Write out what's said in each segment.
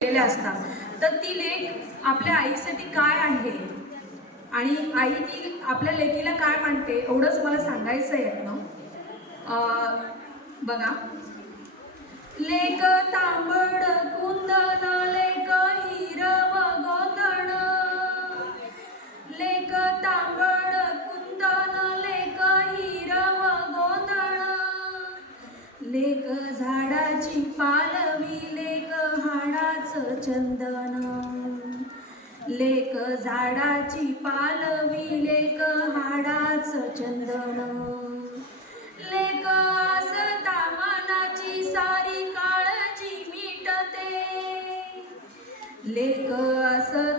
केलेल्या असतात. तर ती लेख आपल्या आईसाठी काय आहे? आणि आई ती आपल्या लेकीला काय मानते एवढंच मला सांगायचं आहे यातनं. बघा. लेक तांबड कुंदन झाडाची पालवी लेक हाडाचं चंदन. लेक झाडाची पालवी लेक हाडाच चंदन. लेक असता मनाची सारी काळजी मिटते. लेक असता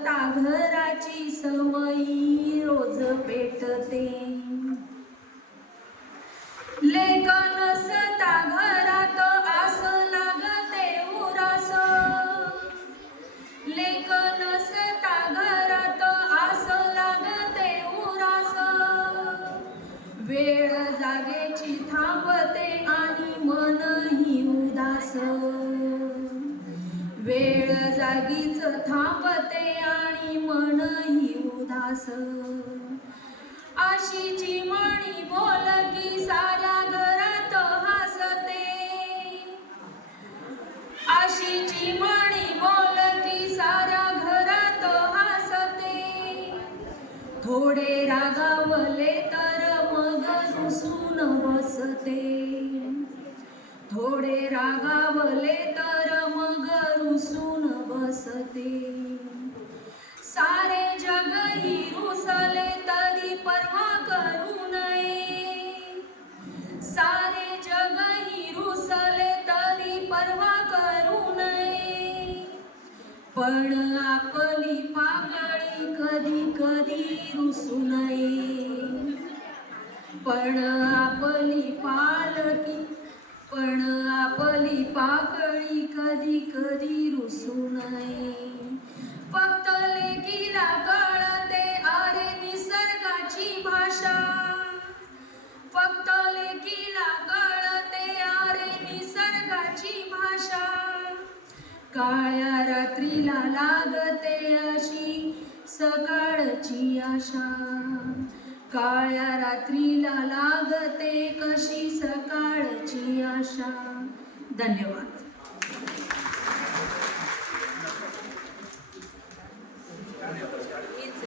थांबते आणि मनही उदास. वेळ जागीच थांबते आणि मनही उदास. आशीची मणी बोल की साऱ्या थोडे रागावले तर मग रुसून बसते. थोडे रागावले तर मग रुसून बसते. पण आपली पागळी कधी कधी रुसू नये. पण आपली पालकी पण आपली पाकळी कधी कधी रुसू नये. फक्त काळ्या रात्रीला लागते अशी सकाळची आशा? काळ्या रात्रीला लागते कशी सकाळची आशा? धन्यवाद.